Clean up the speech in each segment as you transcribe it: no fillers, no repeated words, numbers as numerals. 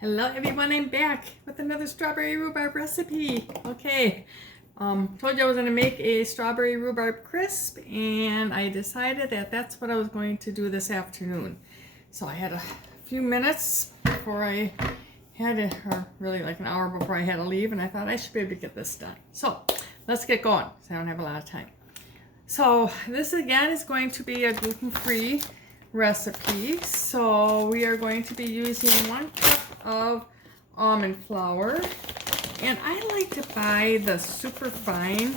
Hello everyone, I'm back with another strawberry rhubarb recipe. Okay, told you I was going to make a strawberry rhubarb crisp, and I decided that that's what I was going to do this afternoon. So I had a few minutes before I had to, or really like an hour before I had to leave, and I thought I should be able to get this done. So let's get going, because I don't have a lot of time. So this again is going to be a gluten-free recipe. So we are going to be using 1 cup of almond flour, and I like to buy the superfine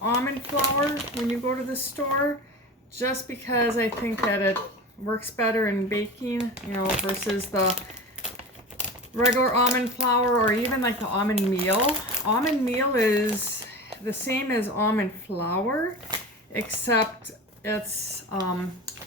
almond flour when you go to the store, just because I think that it works better in baking, you know, versus the regular almond flour or even like the almond meal. Almond meal is the same as almond flour, except it's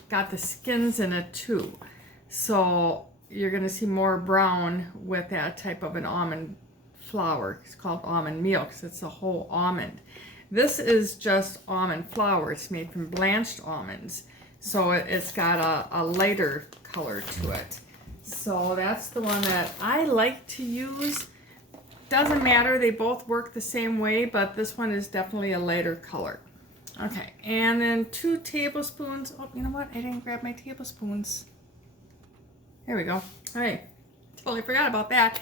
got the skins in it too. So you're going to see more brown with that type of an almond flour. It's called almond meal because it's a whole almond. This is just almond flour. It's made from blanched almonds. So it's got a lighter color to it. So that's the one that I like to use. Doesn't matter, they both work the same way, but this one is definitely a lighter color. Okay, and then 2 tablespoons. Oh, you know what? I didn't grab my tablespoons. There we go. All right, totally forgot about that.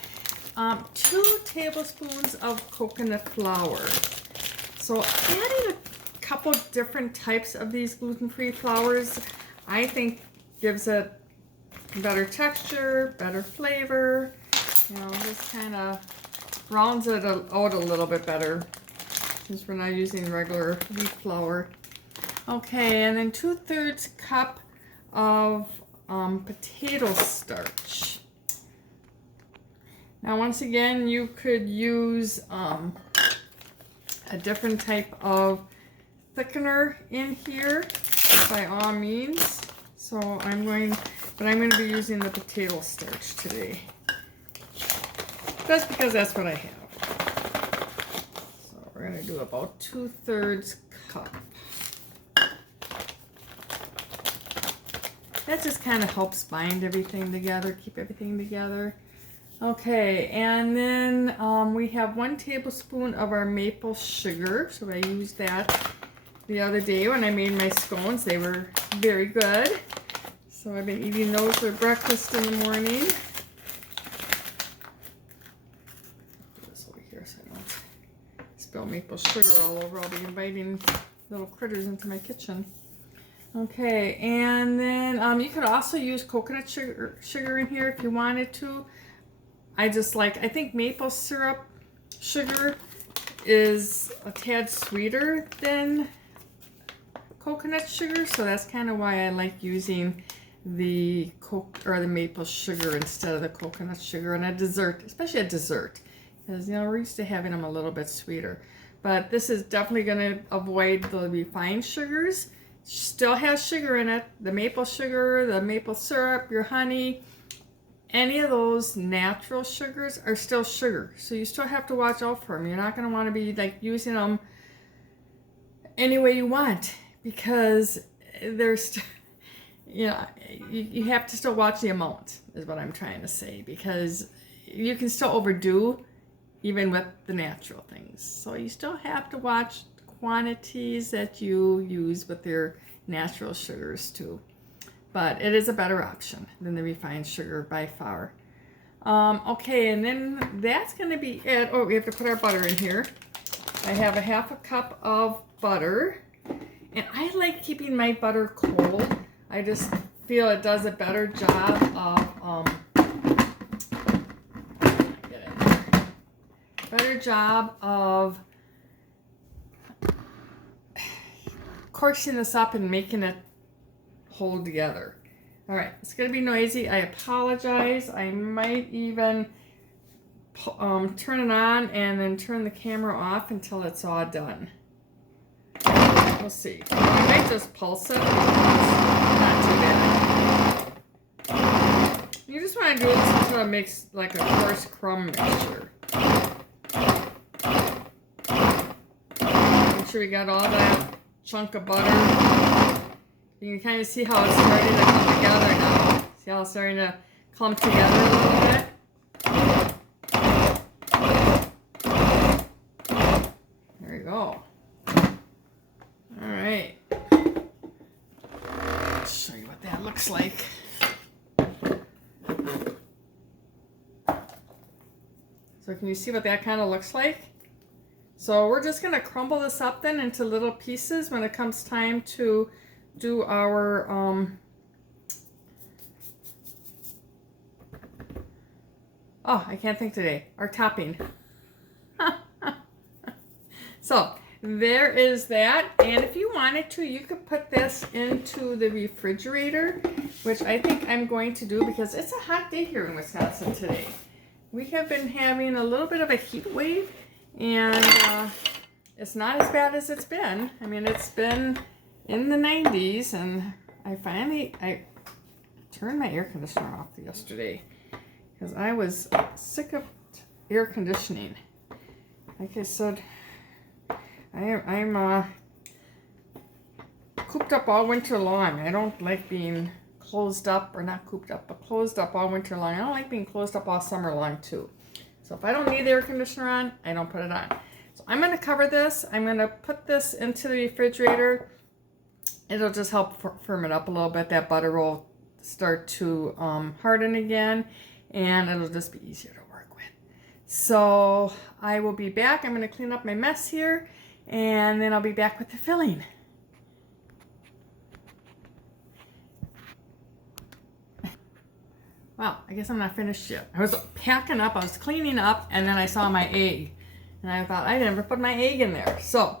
2 tablespoons of coconut flour. So adding a couple different types of these gluten-free flours, I think gives it better texture, better flavor. You know, just kind of rounds it out a little bit better, since we're not using regular wheat flour. Okay, and then 2/3 cup of potato starch. Now, once again, you could use a different type of thickener in here, by all means. So I'm going to be using the potato starch today. Just because that's what I have. So we're going to do about 2/3 cup. That just kind of helps bind everything together, keep everything together. Okay, and then we have 1 tablespoon of our maple sugar. So I used that the other day when I made my scones. They were very good. So I've been eating those for breakfast in the morning. Put this over here so I don't spill maple sugar all over. I'll be inviting little critters into my kitchen. Okay, and then you could also use coconut sugar in here if you wanted to. I think maple syrup sugar is a tad sweeter than coconut sugar, so that's kind of why I like using the maple sugar instead of the coconut sugar in a dessert, especially a dessert, because, you know, we're used to having them a little bit sweeter. But this is definitely going to avoid the refined sugars. Still has sugar in it. The maple sugar, the maple syrup, your honey, any of those natural sugars are still sugar. So you still have to watch out for them. You're not going to want to be like using them any way you want, because there's, you know, you have to still watch the amount, is what I'm trying to say, because you can still overdo even with the natural things. So you still have to watch quantities that you use with your natural sugars too. But it is a better option than the refined sugar by far. Okay, and then that's going to be it. Oh, we have to put our butter in here. I have a 1/2 cup of butter, and I like keeping my butter cold. I just feel it does a better job of coaxing this up and making it hold together. All right, it's gonna be noisy. I apologize. I might even turn it on and then turn the camera off until it's all done. We'll see. I might just pulse it. Not too bad. You just want to do this until it makes like a coarse crumb mixture. Make sure we got all that chunk of butter. You can kind of see how it's starting to come together now. See how it's starting to clump together a little bit? looks like. So can you see what that kind of looks like? So we're just going to crumble this up then into little pieces when it comes time to do our oh, I can't think today. Our topping. So there is that. And if you wanted to, you could put this into the refrigerator, which I think I'm going to do because it's a hot day here in Wisconsin today. We have been having a little bit of a heat wave, and it's not as bad as it's been. I mean, it's been in the 90s, and I turned my air conditioner off yesterday because I was sick of air conditioning. Like I said, I'm cooped up all winter long. I don't like being closed up, or not cooped up, but closed up all winter long. I don't like being closed up all summer long too. So if I don't need the air conditioner on, I don't put it on. So I'm going to cover this. I'm going to put this into the refrigerator. It'll just help firm it up a little bit. That butter will start to harden again, and it'll just be easier to work with. So I will be back. I'm going to clean up my mess here, and then I'll be back with the filling. Well, I guess I'm not finished yet. I was packing up, I was cleaning up, and then I saw my egg. And I thought, I never put my egg in there. So,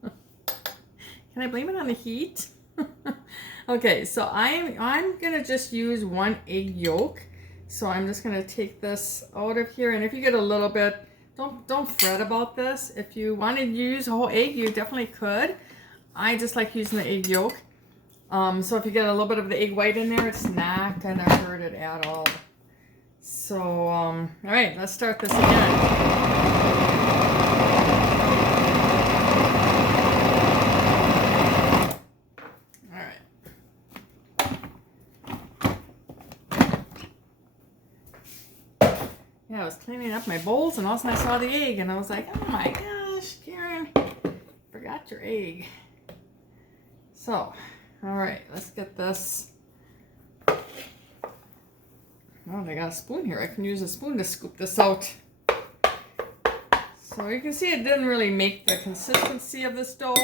can I blame it on the heat? Okay, so I'm gonna just use 1 egg yolk. So I'm just gonna take this out of here. And if you get a little bit, don't fret about this. If you wanted to use a whole egg, you definitely could. I just like using the egg yolk. So if you get a little bit of the egg white in there, it's not gonna hurt it at all. So, all right, let's start this again. All right. Yeah, I was cleaning up my bowls, and all of a sudden I saw the egg, and I was like, oh my gosh, Karen, forgot your egg. So, all right, let's get this. Oh, I got a spoon here. I can use a spoon to scoop this out. So you can see it didn't really make the consistency of this dough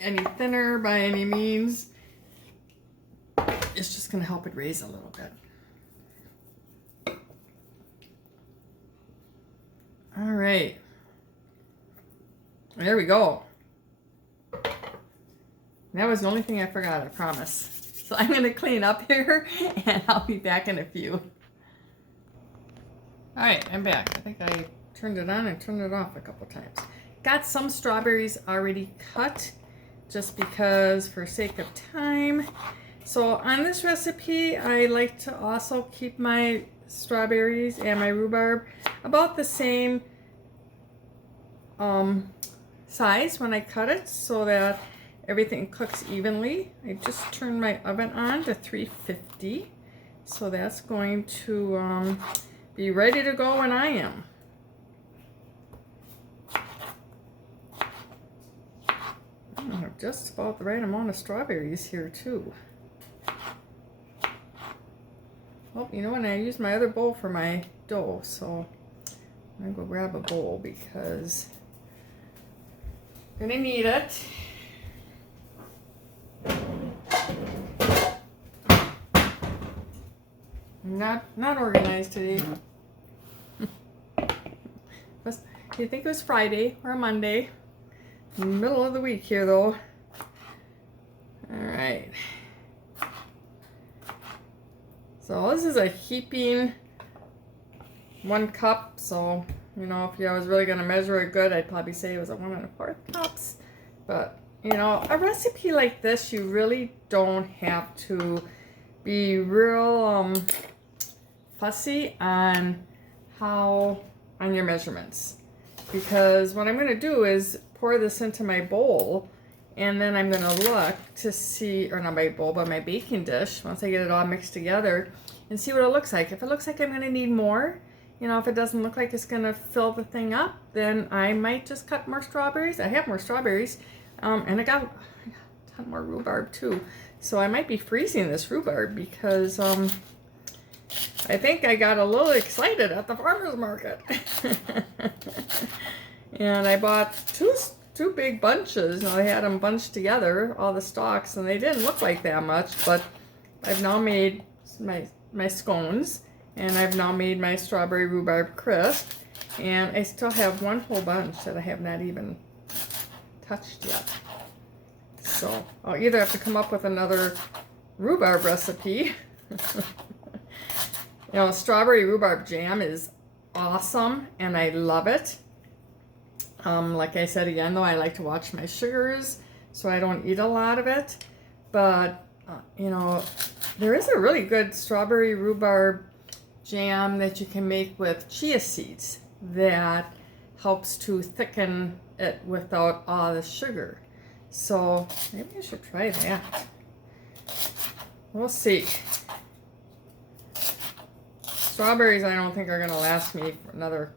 any thinner by any means. It's just going to help it raise a little bit. All right. There we go. That was the only thing I forgot, I promise. So I'm going to clean up here, and I'll be back in a few. All right, I'm back. I think I turned it on and turned it off a couple times. Got some strawberries already cut, just because for sake of time. So on this recipe, I like to also keep my strawberries and my rhubarb about the same size when I cut it, so that everything cooks evenly. I just turned my oven on to 350, so that's going to be ready to go when I am. I have just about the right amount of strawberries here too. Oh, you know what? I used my other bowl for my dough, so I'm gonna go grab a bowl because I'm gonna need it. Not organized today. You think it was Friday or Monday? Middle of the week here though. Alright. So this is a heaping 1 cup. So, you know, if I was really going to measure it good, I'd probably say it was a 1 1/4 cups. But, you know, a recipe like this, you really don't have to be real fussy on your measurements. Because what I'm going to do is pour this into my bowl, and then I'm going to look to see, or not my bowl, but my baking dish, once I get it all mixed together, and see what it looks like. If it looks like I'm going to need more, you know, if it doesn't look like it's going to fill the thing up, then I might just cut more strawberries. I have more strawberries, and I got a ton more rhubarb too. So I might be freezing this rhubarb because I think I got a little excited at the farmer's market. And I bought two big bunches. I had them bunched together, all the stalks, and they didn't look like that much, but I've now made my scones, and I've now made my strawberry rhubarb crisp, and I still have one whole bunch that I have not even touched yet. So I'll either have to come up with another rhubarb recipe. You know, strawberry rhubarb jam is awesome, and I love it. Like I said again, though, I like to watch my sugars, so I don't eat a lot of it. But, you know, there is a really good strawberry rhubarb jam that you can make with chia seeds that helps to thicken it without all the sugar. So maybe I should try that. We'll see. Strawberries I don't think are going to last me for another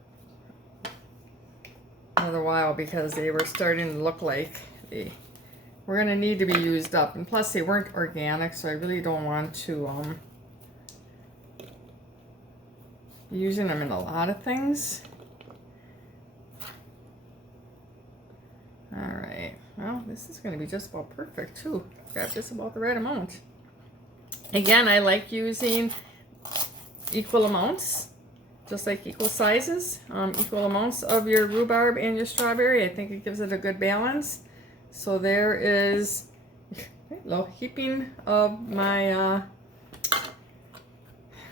while because they were starting to look like they were going to need to be used up. And plus they weren't organic, so I really don't want to be using them in a lot of things. Alright, well, this is going to be just about perfect too. Got just about the right amount. Again, I like using equal amounts, just like equal sizes, equal amounts of your rhubarb and your strawberry. I think it gives it a good balance. So there is a little heaping of my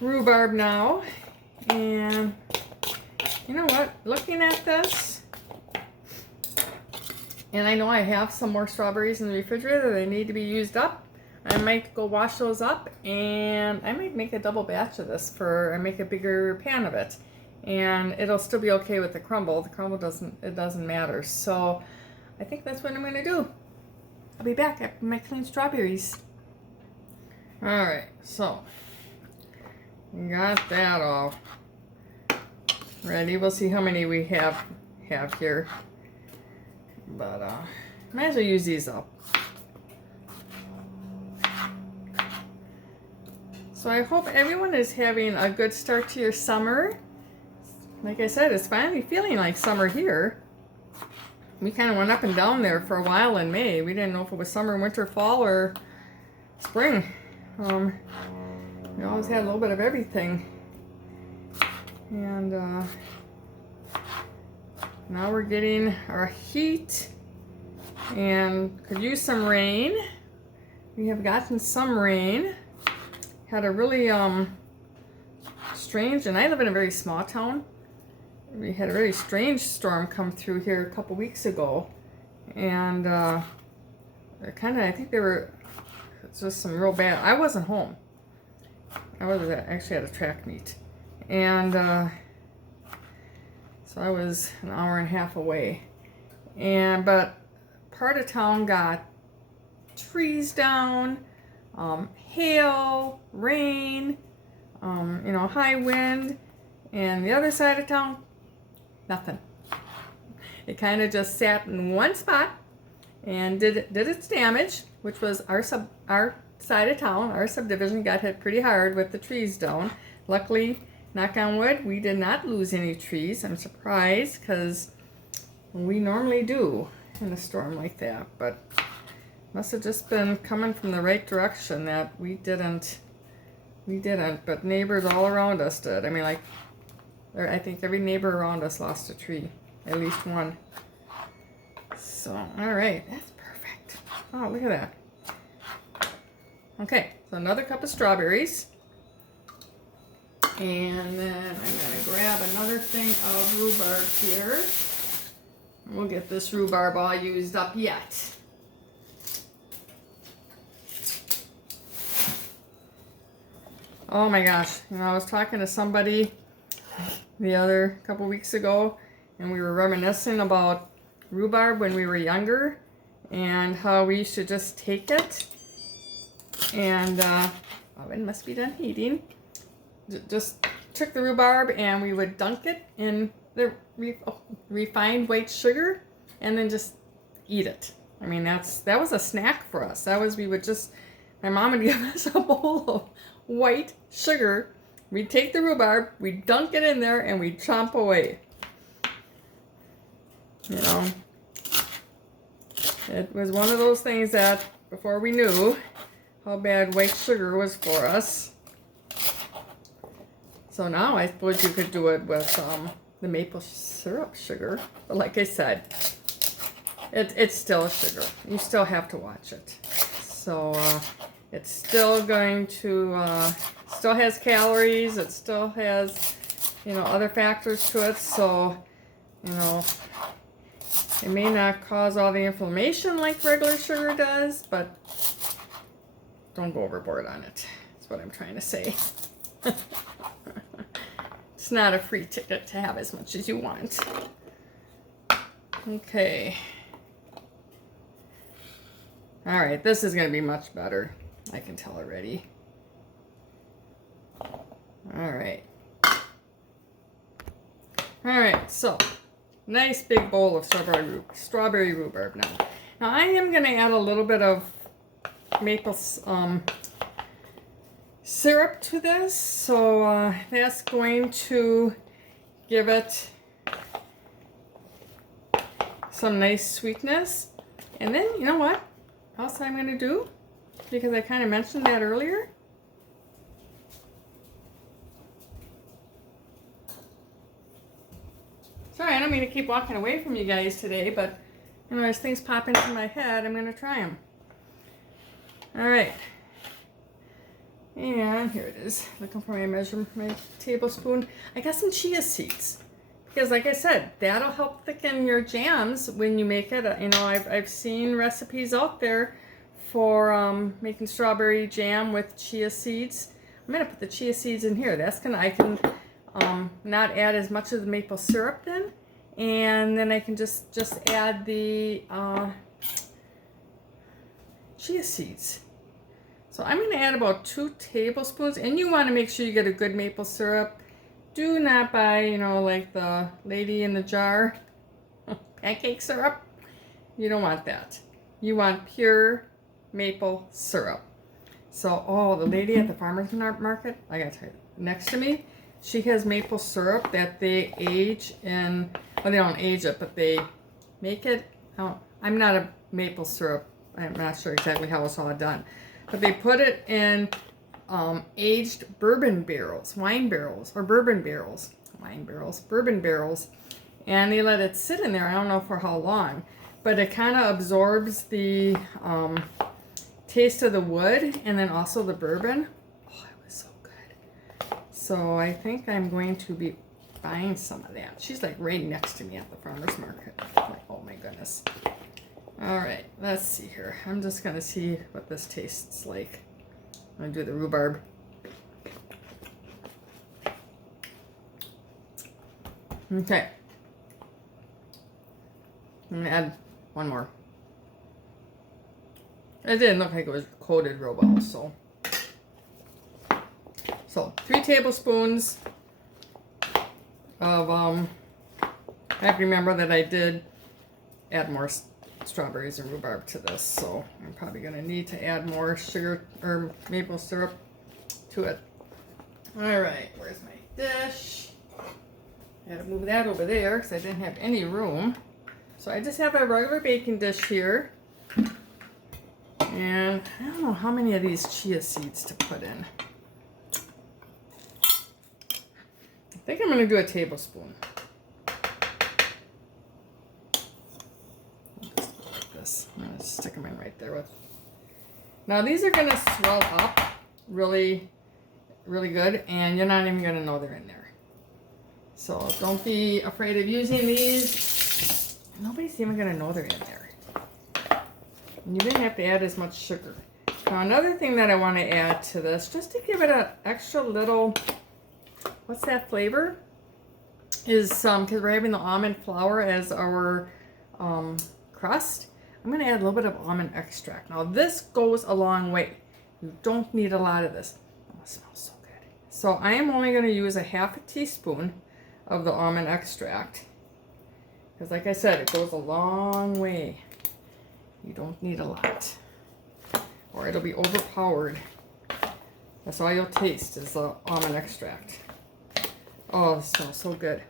rhubarb now. And you know what? Looking at this, and I know I have some more strawberries in the refrigerator that need to be used up. I might go wash those up, and I might make a double batch of this I make a bigger pan of it, and it'll still be okay with the crumble. The crumble doesn't matter. So I think that's what I'm gonna do. I'll be back after my clean strawberries. All right, so we got that all ready. We'll see how many we have here, but might as well use these up. So I hope everyone is having a good start to your summer. Like I said, it's finally feeling like summer here. We kind of went up and down there for a while in May. We didn't know if it was summer, winter, fall, or spring. We always had a little bit of everything. And now we're getting our heat and could use some rain. We have gotten some rain. Had a really strange, and I live in a very small town. We had a very strange storm come through here a couple weeks ago, and I think they were just some real bad. I wasn't home. I was actually at a track meet, and so I was an hour and a half away. But part of town got trees down. Hail, rain, you know, high wind, and the other side of town, nothing. It kind of just sat in one spot and did its damage, which was our side of town. Our subdivision got hit pretty hard with the trees down. Luckily, knock on wood, we did not lose any trees. I'm surprised because we normally do in a storm like that, but must have just been coming from the right direction that we didn't, but neighbors all around us did. I mean, like, I think every neighbor around us lost a tree, at least one. So, all right, that's perfect. Oh, look at that. Okay, so another cup of strawberries. And then I'm gonna grab another thing of rhubarb here. We'll get this rhubarb all used up yet. Oh my gosh, you know, I was talking to somebody the other couple weeks ago, and we were reminiscing about rhubarb when we were younger and how we used to just take it and oven must be done heating. Just took the rhubarb and we would dunk it in the refined white sugar and then just eat it. I mean, that was a snack for us. We would just my mom would give us a bowl of white sugar. We'd take the rhubarb, we'd dunk it in there, and we'd chomp away. You know, it was one of those things that before we knew how bad white sugar was for us. So now I suppose you could do it with the maple syrup sugar. But like I said, it's still a sugar. You still have to watch it. So it's still going to, still has calories. It still has, you know, other factors to it. So, you know, it may not cause all the inflammation like regular sugar does, but don't go overboard on it. That's what I'm trying to say. It's not a free ticket to have as much as you want. Okay. All right, this is going to be much better. I can tell already. All right. All right, so nice big bowl of strawberry rhubarb now. Now I am going to add a little bit of maple syrup to this, so that's going to give it some nice sweetness. And then, you know what else I'm going to do, because I kind of mentioned that earlier. Sorry, I don't mean to keep walking away from you guys today, but you know, as things pop into my head, I'm going to try them. All right. And here it is. Looking for my tablespoon. I got some chia seeds. Because like I said, that'll help thicken your jams when you make it. You know, I've seen recipes out there for making strawberry jam with chia seeds. I'm going to put the chia seeds in here. That's going to, I can not add as much of the maple syrup then. And then I can just add the chia seeds. So I'm going to add about 2 tablespoons, and you want to make sure you get a good maple syrup. Do not buy, you know, like the lady in the jar pancake syrup. You don't want that. You want pure maple syrup. So, oh, the lady at the farmer's market, I got to tell you, next to me, she has maple syrup that they age in, well, they don't age it, but they make it. Oh, I'm not a maple syrup. I'm not sure exactly how it's all done. But they put it in aged bourbon barrels, bourbon barrels, and they let it sit in there. I don't know for how long, but it kind of absorbs the taste of the wood and then also the bourbon. Oh, it was so good. So I think I'm going to be buying some of that. She's like right next to me at the farmer's market. Like, oh my goodness. All right, let's see here. I'm just going to see what this tastes like. I'm going to do the rhubarb. Okay. I'm going to add one more. It didn't look like it was coated real well, so. So, 3 tablespoons of, I have to remember that I did add more strawberries and rhubarb to this, so I'm probably going to need to add more sugar or maple syrup to it. All right, where's my dish? I had to move that over there because I didn't have any room. So I just have a regular baking dish here, and I don't know how many of these chia seeds to put in. I think I'm going to do a tablespoon. I'm going to stick them in right there with. Now these are going to swell up really, really good, and you're not even going to know they're in there. So don't be afraid of using these. Nobody's even going to know they're in there. And you didn't have to add as much sugar. Now another thing that I want to add to this, just to give it an extra little, what's that flavor? Is because we're having the almond flour as our crust. I'm going to add a little bit of almond extract. Now this goes a long way. You don't need a lot of this. Oh, it smells so good. So I am only going to use a half a teaspoon of the almond extract. Because like I said, it goes a long way. You don't need a lot. or it'll be overpowered. That's all you'll taste is the almond extract. Oh, it smells so good.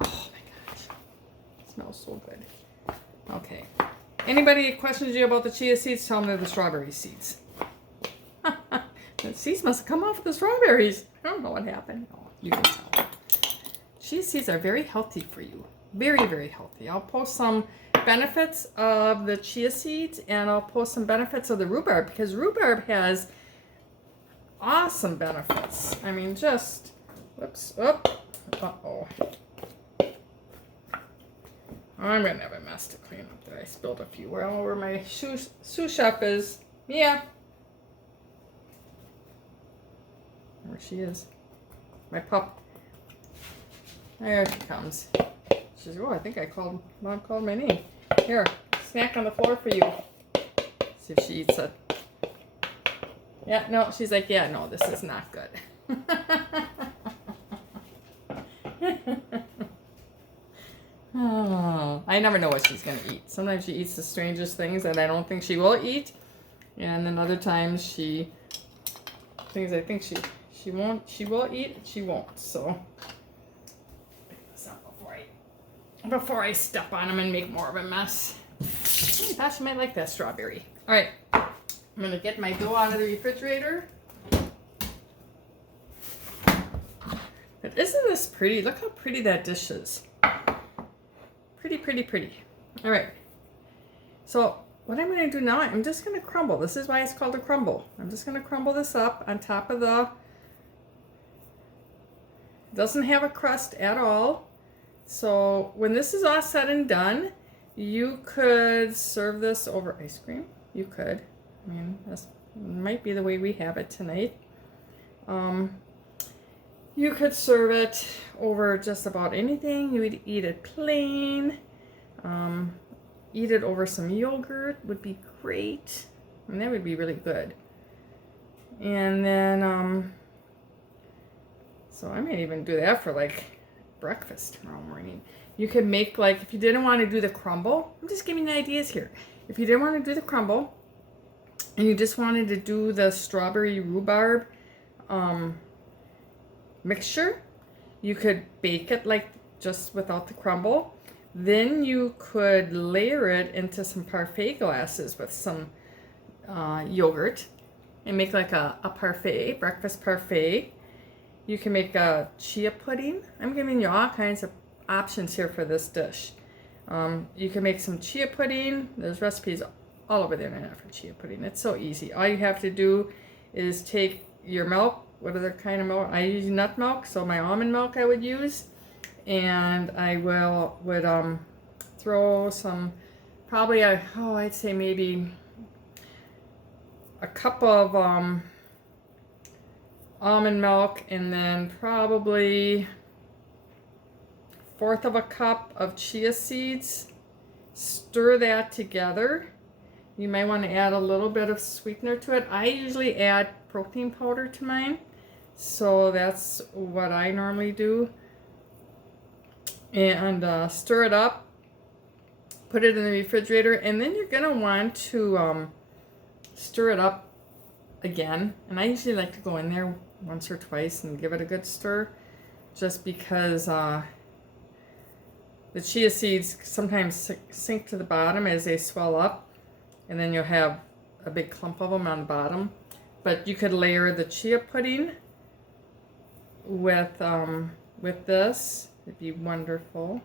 Oh my gosh. It smells so good. Okay. Anybody questions you about the chia seeds, tell them they're the strawberry seeds. The seeds must have come off the strawberries. I don't know what happened. Oh, you can tell. Chia seeds are very healthy for you. Very, very healthy. I'll post some benefits of the chia seeds and I'll post some benefits of the rhubarb because rhubarb has awesome benefits. I mean, just, whoops, uh-oh. I'm going to have a mess to clean up there. I spilled a few all over my sous chef is, yeah. Where she is. My pup. There she comes. She's, oh, I think Mom called my name. Here, snack on the floor for you. See if she eats it. Yeah, no, she's like, yeah, no, this is not good. Oh, I never know what she's going to eat. Sometimes she eats the strangest things that I don't think she will eat. And then other times things I think she will eat, she won't. So, pick this up before I step on them and make more of a mess. I thought she might like that strawberry. All right, I'm going to get my dough out of the refrigerator. But isn't this pretty? Look how pretty that dish is. Pretty, pretty, pretty. All right. So what I'm going to do now, I'm just going to crumble. This is why it's called a crumble. I'm just going to crumble this up on top of the... It doesn't have a crust at all. So when this is all said and done, you could serve this over ice cream. You could. I mean, this might be the way we have it tonight. You could serve it over just about anything. You would eat it plain. Eat it over some yogurt would be great. And that would be really good. And then, so I might even do that for like breakfast tomorrow morning. You could make like, if you didn't want to do the crumble, I'm just giving you ideas here. If you didn't want to do the crumble and you just wanted to do the strawberry rhubarb, mixture, you could bake it like just without the crumble. Then you could layer it into some parfait glasses with some yogurt and make like a parfait, breakfast parfait. You can make a chia pudding. I'm giving you all kinds of options here for this dish. You can make some chia pudding. There's recipes all over the internet for chia pudding. It's so easy. All you have to do is take your milk. What other kind of milk? I use nut milk, so my almond milk I would use, and I would throw some, probably I'd say maybe a cup of almond milk, and then probably 1/4 of a cup of chia seeds. Stir that together. You might want to add a little bit of sweetener to it. I usually add protein powder to mine. So that's what I normally do. And stir it up, put it in the refrigerator, and then you're gonna want to stir it up again. And I usually like to go in there once or twice and give it a good stir, just because the chia seeds sometimes sink to the bottom as they swell up, and then you'll have a big clump of them on the bottom. But you could layer the chia pudding with this. It'd be wonderful.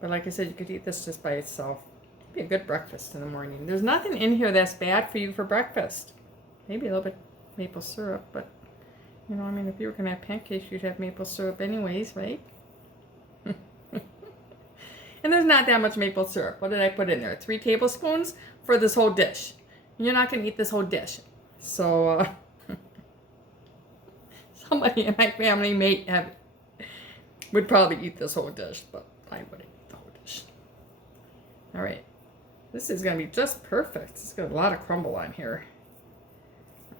But like I said, you could eat this just by itself. It'd be a good breakfast in the morning. There's nothing in here that's bad for you for breakfast. Maybe a little bit maple syrup, but you know, I mean, if you were gonna have pancakes, you'd have maple syrup anyways, right? And there's not that much maple syrup. What did I put in there? 3 tablespoons for this whole dish. You're not gonna eat this whole dish. So somebody in my family would probably eat this whole dish, but I wouldn't eat the whole dish. All right, this is gonna be just perfect. It's got a lot of crumble on here.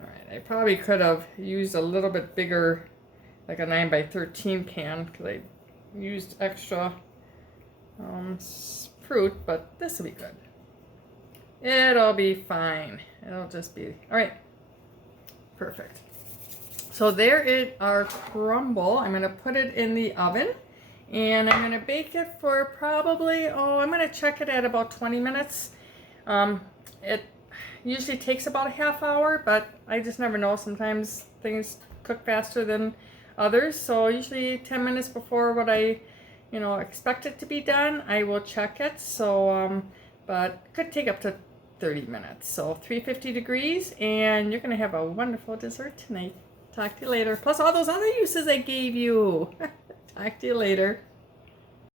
All right, I probably could have used a little bit bigger, like a 9 by 13 can, because I used extra fruit, but this will be good. It'll be fine. It'll just be, all right, perfect. So there is our crumble. I'm gonna put it in the oven and I'm gonna bake it for probably, I'm gonna check it at about 20 minutes. It usually takes about a half hour, but I just never know. Sometimes things cook faster than others. So usually 10 minutes before what I, expect it to be done, I will check it. So, but it could take up to 30 minutes. So 350 degrees, and you're gonna have a wonderful dessert tonight. Talk to you later. Plus all those other uses I gave you. Talk to you later.